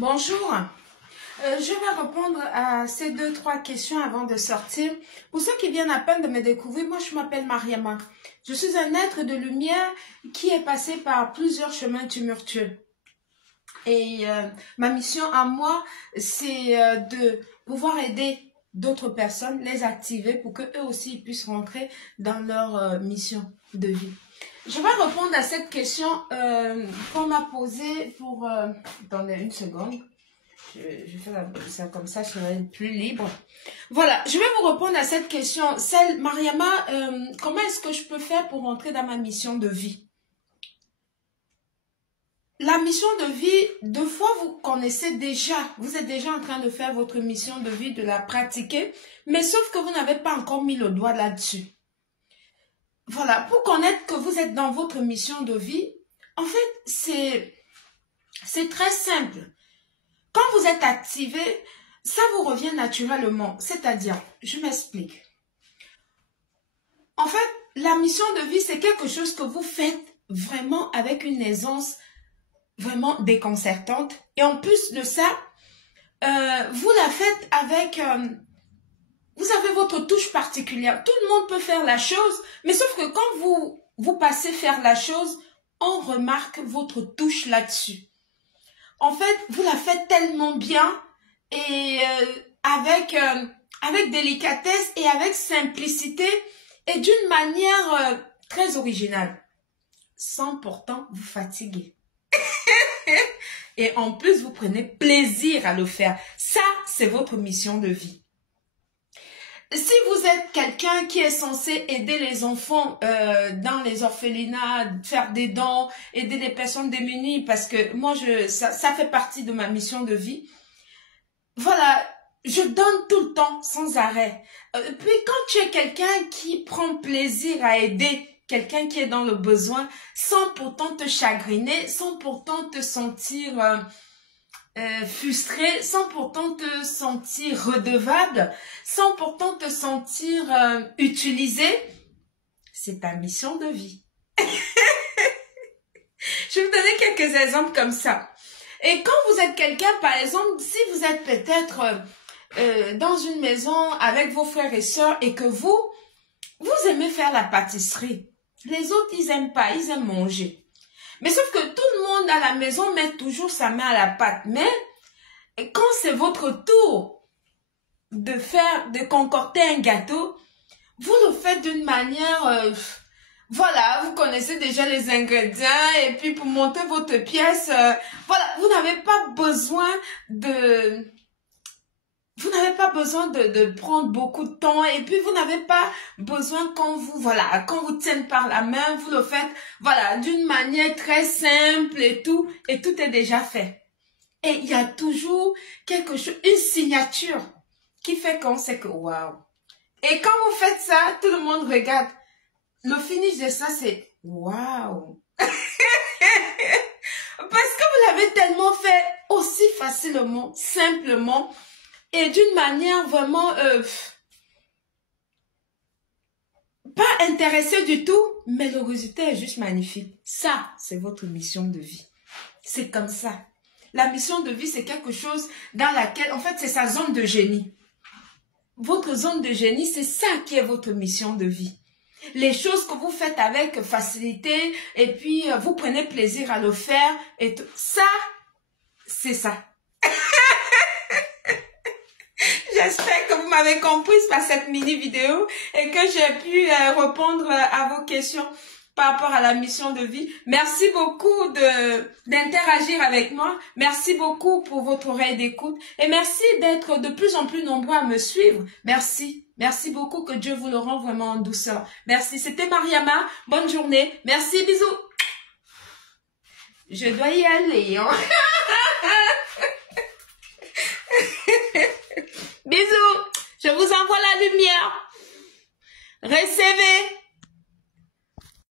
Bonjour. Je vais répondre à ces 2-3 questions avant de sortir. Pour ceux qui viennent à peine de me découvrir, moi je m'appelle Mariama. Je suis un être de lumière qui est passé par plusieurs chemins tumultueux. Et ma mission à moi, c'est de pouvoir aider d'autres personnes, les activer pour qu'eux aussi puissent rentrer dans leur mission de vie. Je vais répondre à cette question qu'on m'a posée pour... attendez une seconde. Je fais ça comme ça, je serai plus libre. Voilà, je vais vous répondre à cette question. Mariama, comment est-ce que je peux faire pour rentrer dans ma mission de vie? La mission de vie, deux fois vous connaissez déjà, vous êtes déjà en train de faire votre mission de vie, de la pratiquer, mais sauf que vous n'avez pas encore mis le doigt là-dessus. Voilà, pour connaître que vous êtes dans votre mission de vie, en fait, c'est très simple. Quand vous êtes activé, ça vous revient naturellement. C'est-à-dire, je m'explique. En fait, la mission de vie, c'est quelque chose que vous faites vraiment avec une aisance vraiment déconcertante. Et en plus de ça, vous la faites avec... vous avez votre touche particulière. Tout le monde peut faire la chose, mais sauf que quand vous passez faire la chose, on remarque votre touche là-dessus. En fait, vous la faites tellement bien et avec délicatesse et avec simplicité et d'une manière très originale, sans pourtant vous fatiguer. Et en plus, vous prenez plaisir à le faire. Ça, c'est votre mission de vie. Si vous êtes quelqu'un qui est censé aider les enfants dans les orphelinats, faire des dons, aider les personnes démunies, parce que moi, ça fait partie de ma mission de vie. Voilà, je donne tout le temps, sans arrêt. Puis quand tu es quelqu'un qui prend plaisir à aider quelqu'un qui est dans le besoin, sans pourtant te chagriner, sans pourtant te sentir... frustré, sans pourtant te sentir redevable, sans pourtant te sentir utilisé, c'est ta mission de vie. Je vais vous donner quelques exemples comme ça. Et quand vous êtes quelqu'un, par exemple, si vous êtes peut-être dans une maison avec vos frères et sœurs et que vous aimez faire la pâtisserie, les autres, ils aiment pas, ils aiment manger. Mais sauf que tout le monde à la maison met toujours sa main à la pâte. Mais quand c'est votre tour de concocter un gâteau, vous le faites d'une manière... voilà, vous connaissez déjà les ingrédients et puis pour monter votre pièce, voilà, vous n'avez pas besoin de... Vous n'avez pas besoin de prendre beaucoup de temps et puis vous n'avez pas besoin quand vous tiennent par la main, vous le faites, voilà, d'une manière très simple et tout est déjà fait. Et il y a toujours quelque chose, une signature qui fait qu'on sait que waouh. Et quand vous faites ça, tout le monde regarde. Le finish de ça, c'est waouh. Parce que vous l'avez tellement fait aussi facilement, simplement, et d'une manière vraiment pas intéressée du tout, mais le résultat est juste magnifique. Ça, c'est votre mission de vie. C'est comme ça. La mission de vie, c'est quelque chose dans laquelle, en fait, c'est sa zone de génie. Votre zone de génie, c'est ça qui est votre mission de vie. Les choses que vous faites avec facilité et puis vous prenez plaisir à le faire et tout. Ça, c'est ça. J'espère que vous m'avez comprise par cette mini vidéo et que j'ai pu répondre à vos questions par rapport à la mission de vie. Merci beaucoup d'interagir avec moi. Merci beaucoup pour votre oreille d'écoute et merci d'être de plus en plus nombreux à me suivre. Merci. Merci beaucoup, que Dieu vous le rend vraiment en douceur. Merci. C'était Mariama. Bonne journée. Merci. Bisous. Je dois y aller. Hein?